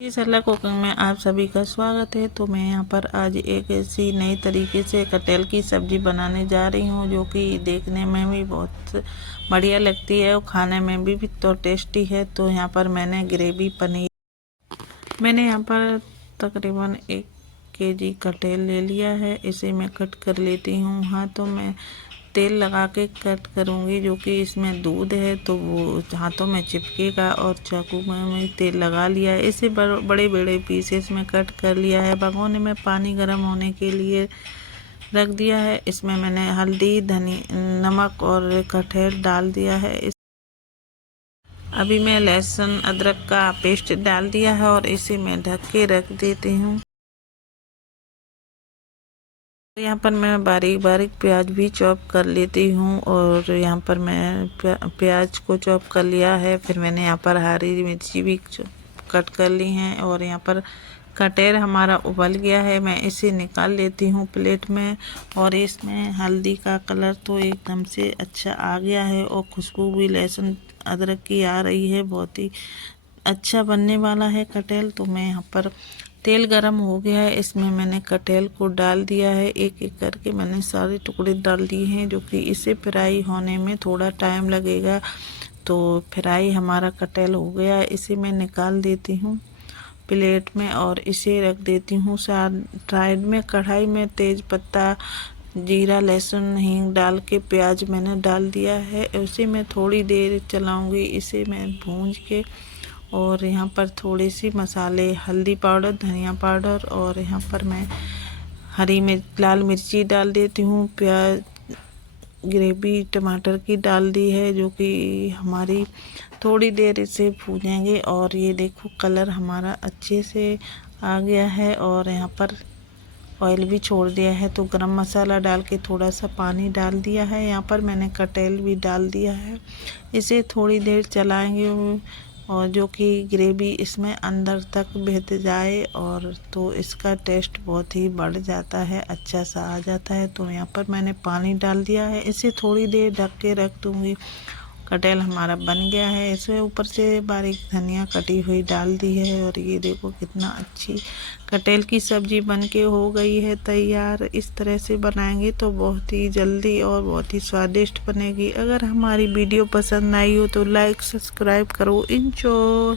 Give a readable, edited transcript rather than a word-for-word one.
इस सरला कुकिंग में आप सभी का स्वागत है। तो मैं यहाँ पर आज एक ऐसी नई तरीके से कटहल की सब्ज़ी बनाने जा रही हूँ, जो कि देखने में भी बहुत बढ़िया लगती है और खाने में भी तो टेस्टी है। तो यहाँ पर मैंने ग्रेवी पनीर यहाँ पर तकरीबन 1 केजी कटहल ले लिया है। इसे मैं कट कर लेती हूँ। हाथों में तेल लगा के कट करूँगी, जो कि इसमें दूध है तो वो हाथों में चिपकेगा। और चाकू में तेल लगा लिया है। इसे बड़े बड़े पीसेस में कट कर लिया है। भगोने में पानी गर्म होने के लिए रख दिया है। इसमें मैंने हल्दी, नमक और कटहल डाल दिया है। अभी मैं लहसुन अदरक का पेस्ट डाल दिया है और इसे मैं ढक के रख देती हूँ। यहाँ पर मैं बारीक बारीक प्याज भी चॉप कर लेती हूँ। और यहाँ पर मैं प्याज को चॉप कर लिया है। फिर मैंने यहाँ पर हरी मिर्ची भी कट कर ली हैं। और यहाँ पर कटहल हमारा उबल गया है। मैं इसे निकाल लेती हूँ प्लेट में। और इसमें हल्दी का कलर तो एकदम से अच्छा आ गया है और खुशबू भी लहसुन अदरक की आ रही है। बहुत ही अच्छा बनने वाला है कटहल। तो मैं यहाँ पर तेल गरम हो गया है। इसमें मैंने कटहल को डाल दिया है। एक एक करके मैंने सारे टुकड़े डाल दिए हैं, जो कि इसे फ्राई होने में थोड़ा टाइम लगेगा। तो फ्राई हमारा कटहल हो गया है। इसे मैं निकाल देती हूँ प्लेट में और इसे रख देती हूँ साइड में। कढ़ाई में तेज पत्ता, जीरा, लहसुन, हींग डाल के प्याज मैंने डाल दिया है। उसे मैं थोड़ी देर चलाऊंगी। इसे मैं भूंज के और यहाँ पर थोड़ी सी मसाले, हल्दी पाउडर, धनिया पाउडर और यहाँ पर मैं लाल मिर्ची डाल देती हूँ। प्याज, ग्रेवी टमाटर की डाल दी है, जो कि हमारी थोड़ी देर इसे भूनेंगे। और ये देखो कलर हमारा अच्छे से आ गया है। और यहाँ पर ऑयल भी छोड़ दिया है। तो गरम मसाला डाल के थोड़ा सा पानी डाल दिया है। यहाँ पर मैंने कटहल भी डाल दिया है। इसे थोड़ी देर चलाएंगे और जो कि ग्रेवी इसमें अंदर तक बह जाए, और तो इसका टेस्ट बहुत ही बढ़ जाता है, अच्छा सा आ जाता है। तो यहाँ पर मैंने पानी डाल दिया है। इसे थोड़ी देर ढक के रख दूँगी। कटहल हमारा बन गया है। इसे ऊपर से बारीक धनिया कटी हुई डाल दी है। और ये देखो कितना अच्छी कटहल की सब्ज़ी बन के हो गई है तैयार। इस तरह से बनाएंगे तो बहुत ही जल्दी और बहुत ही स्वादिष्ट बनेगी। अगर हमारी वीडियो पसंद आई हो तो लाइक सब्सक्राइब करो। इंजॉय।